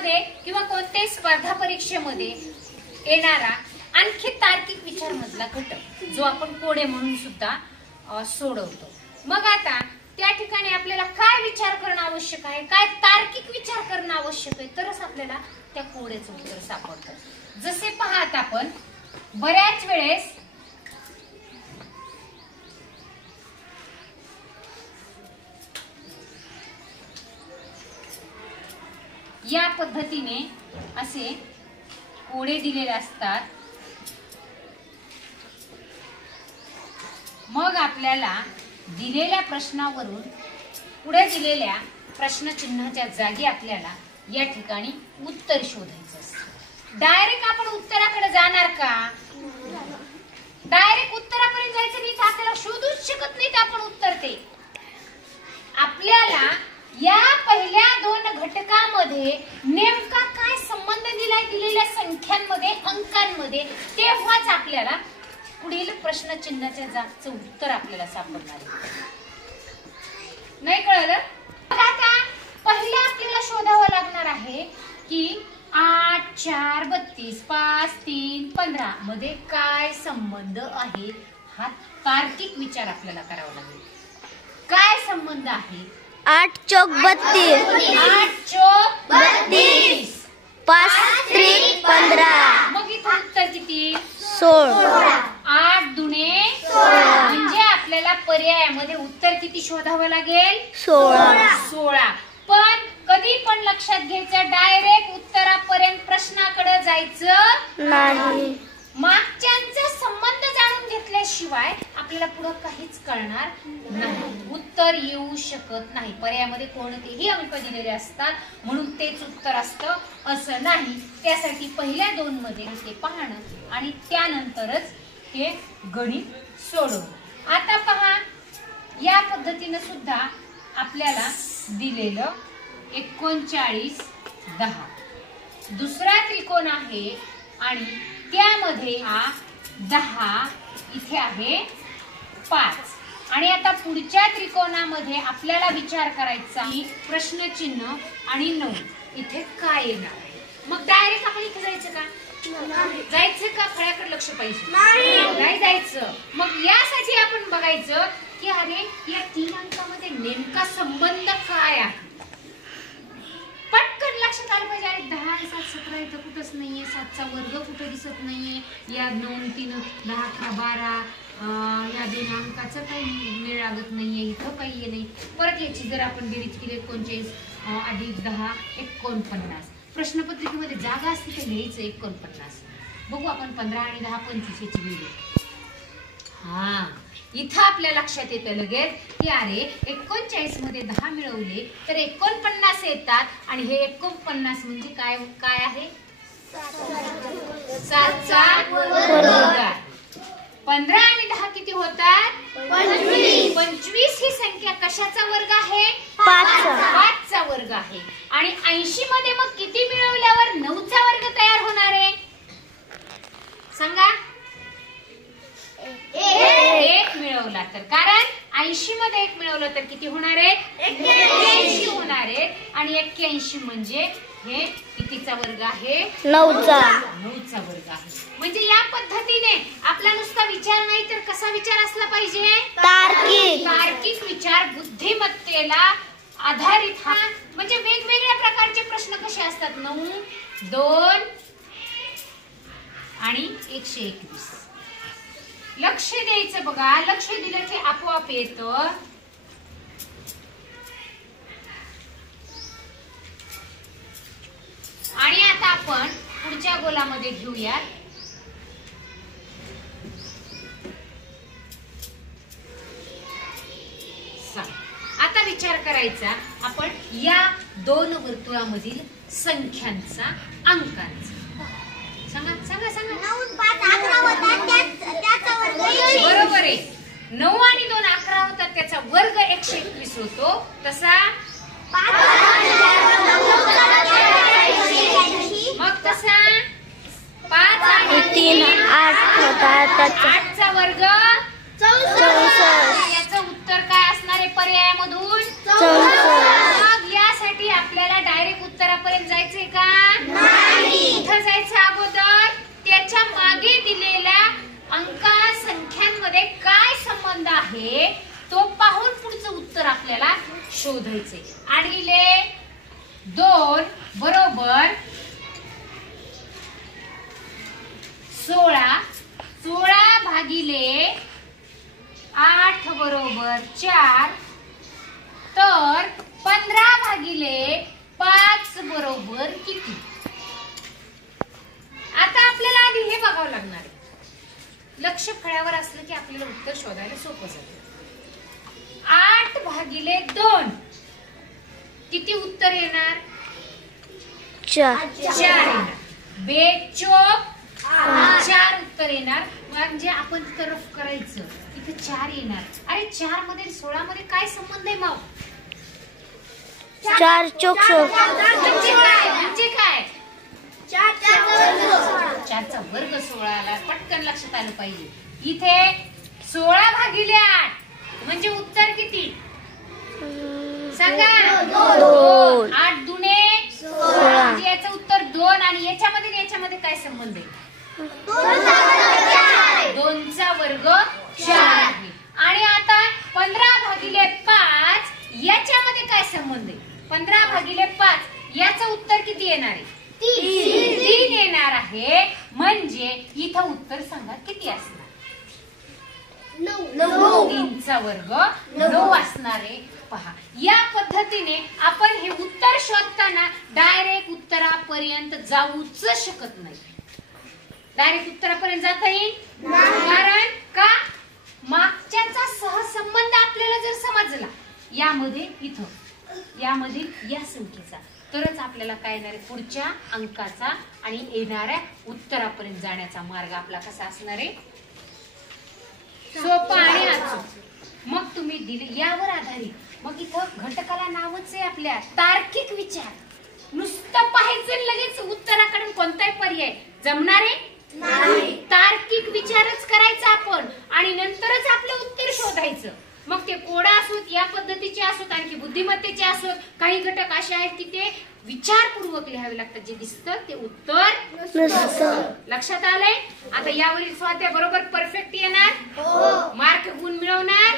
परीक्षेमध्ये किंवा कोणत्याही स्पर्धा परीक्षेमध्ये येणारा आणखी तार्किक विचार मधला घटक जो आपण कोडे म्हणून सुद्धा सोडवतो। मग आता त्या ठिकाणी आपल्याला काय विचार करणं आवश्यक आहे, काय तार्किक विचार करणं आवश्यक आहे, तरच आपल्याला त्या कोड्याचं उत्तर सापडतं। जसे पहा आता आपण बऱ्याच वेळेस या पद्धतीने असे कोडे दिलेले असतात। मग आपल्याला दिलेल्या प्रश्नावरून पुढे दिलेल्या प्रश्नचिन्हाच्या जागी आपल्याला या ठिकाणी उत्तर शोधायचं असतं। डायरेक्ट आपण उत्तराकडे जाणार का? डायरेक्ट उत्तरापर्यंत जायचं नाही, आपल्याला शोधूच शकत नाही आपण उत्तर। ते आपल्याला या पहिल्या दोन घटकामध्ये नेमका काय संबंध दिलाय दिलेल्या संख्यांमध्ये, अंकांमध्ये, तेव्हाच आपल्याला पुढील प्रश्नचिन्हाच्या जागचं उत्तर आपल्याला सापडणार आहे। नाही कळलं? आता पहिला आपल्याला शोधावं लागणार आहे की 8 4 32 5 3 15 मध्ये काय संबंध आहे। हा तार्किक विचार आपल्याला करावा लागेल। काय संबंध आहे? 8 चौक 32, 8 चौक 32, 5 त्रिक 15, मग इथं उत्तर किती? 16, 8 दुणे 16, म्हणजे आपल्याला पर्यायामध्ये उत्तर किती शोधावं लागेल? 16। पण कधी पण लक्षात घ्यायचं, डायरेक्ट उत्तरापर्यंत प्रश्नाकडे जायचं नाही। मागच्यांचा संबंध जाणून घेतल्याशिवाय आपल्याला पुढे काहीच कळणार नाही, उत्तर येऊ शकत नाही। पर्यायामध्ये कोणतेही अंक दिलेले असतात म्हणून तेच उत्तर असतं असं नाही। त्यासाठी पहिल्या दोन मध्ये ते पाहणं आणि त्यानंतरच हे गणित सोडवणं। आता पहा या पद्धतीने सुद्धा आपल्याला दिलेलं 39 10 दुसरा त्रिकोण आहे आणि त्यामध्ये हा 10 इथे आहे 5 आणि आता पुढच्या त्रिकोणामध्ये आपल्याला विचार करायचा की प्रश्नचिन्ह आणि 9 इथे काय येणार आहे। मग डायरेक्ट आपण इथे जायचं का? जायचं का? फळ्याकडे लक्ष पाहिजे, नाही जायचं। मग यासाठी आपण बघायचं की अरे या 3 अंकामध्ये नेमका संबंध काय आहे। पटकन लक्षात आलं पाहिजे, अरे 10 7 17 इथं कुठंच नाहीये, 7चा वर्ग कुठं दिसत नाहीये, या 9 3 10 11 12 या दोन अंकाचं काही मेळ लागत नाहीये, इथं काही नाही। परत याची जर आपण बेरीज केली 39 अधिक 10 49, प्रश्नपत्रिकेमध्ये जागा असते तर लिहायचं 49। बघू आपण 15 आणि 10 25 याची बेरीज। हा इथं आपल्या लक्षात येतं लगेच की अरे 39 मध्ये 10 मिळवले तर 49 येतात आणि हे 49 म्हणजे काय काय आहे? 7चा वर्ग। 15 आणि 10 किती होतात? 25 ही संख्या कशाचा वर्ग आहे? 5चा वर्ग आहे। आणि 80 मध्ये मग किती मिळवल्यावर 9चा वर्ग तयार होणार आहे? सांगा। 1 मिळवला तर, कारण 80 मध्ये 1 मिळवलं तर किती होणार आहे? 81 होणार आहे। आणि 81 म्हणजे हे कितीचा वर्ग आहे? 9चा वर्ग आहे। म्हणजे या पद्धतीने आपला नुसता विचार नाही तर कसा विचार असला पाहिजे? तार्किक विचार, बुद्धिमत्तेला आधारित। हा म्हणजे वेगवेगळ्या प्रकारचे प्रश्न कसे असतात? 9 2 आणि 121। लक्ष द्यायचं बघा, लक्ष दिलं की आपोआप येतं। आणि आता आपण पुढच्या गोलामध्ये घेऊयात। आता विचार करायचा आपण या दोन वर्तुळामधील संख्यांचा, अंकांचा। सांगा सांगा सांगा। 9 5 11 होता त्याचा वर्ग 81। बरोबर आहे। 9 आणि 2 11 होतात त्याचा वर्ग 121 होतो। तसा मग तसा 5 आणि 3 8 होता 8चा वर्ग 64। याचं उत्तर काय असणार आहे पर्यायामधून? 64। मग यासाठी आपल्याला डायरेक्ट उत्तरापर्यंत उत्तरापर्यंत जायचंय का? कुठं जायचं अगोदर? त्याच्या मागे दिलेल्या अंका संख्यांमध्ये काय संबंध आहे तो पाहून पुढचं उत्तर आपल्याला शोधायचंय. 8 बरोबर 16. 16 भागिले 8 बरोबर 4. तर 15 भागिले 5 बरोबर किती? आता आपल्याला आधी हे बघावं लागणार आहे. लक्ष फळ्यावर असलं की आपल्याला उत्तर शोधायला सोपं जातं. 8 भागिले 2 किती उत्तर येणार? 4 येणार. बेचोक 4 उत्तर येणार. म्हणजे आपण तिथं रफ करायचं, इथे 4 येणार. अरे 4 मध्ये 16 मध्ये काय संबंध आहे मग? 4 चोक 16 म्हणजे काय? 4चा वर्ग 16ला पटकन लक्षात आलं पाहिजे. इथे 16 भागिले 8 म्हणजे उत्तर किती सांगा? 2. 8 दुने 16 म्हणजे याचं उत्तर 2. आणि याच्यामध्ये काय संबंध आहे? 2चा वर्ग 4 आहे. आणि आता 15 भागिले 5 याच्यामध्ये काय संबंध आहे? 15 भागिले 5 याचं उत्तर किती येणार आहे? 3 येणार आहे. म्हणजे इथं उत्तर सांगा किती असणार? 9. 3चा वर्ग 9 असणार आहे. पहा, या पद्धतीने आपण हे उत्तर शोधताना डायरेक्ट उत्तरापर्यंत जाऊच शकत नाही. डायरेक्ट उत्तरापर्यंत जाता येईल? कारण का? मागच्याचा सहसंबंध आपल्याला जर समजला यामध्ये यामधील या संख्येचा, तरच आपल्याला काय येणार आहे? पुढच्या अंकाचा आणि येणाऱ्या उत्तरापर्यंत जाण्याचा मार्ग आपला कसा असणार आहे? सोपा आणि अचूक. मग तुम्ही दिले यावर आधारित मग इथं घटकाला नावच आहे आपल्या तार्किक विचार. नुसतं पाहायचं लगेच उत्तराकडे कोणताही पर्याय जमणार आहे नाही. तार्किक विचारच करायचा आपण आणि नंतरच आपलं उत्तर शोधायचं. मग ते कोडा असोत, या पद्धतीचे असोत, आणखी बुद्धिमत्तेचे असोत. काही घटक असे आहेत की ते विचारपूर्वक लिहावे लागतात. जे दिसतं ते उत्तर लक्षात आलंय. आता यावरील स्वाध्याय बरोबर परफेक्ट येणार? मार्क गुण मिळवणार?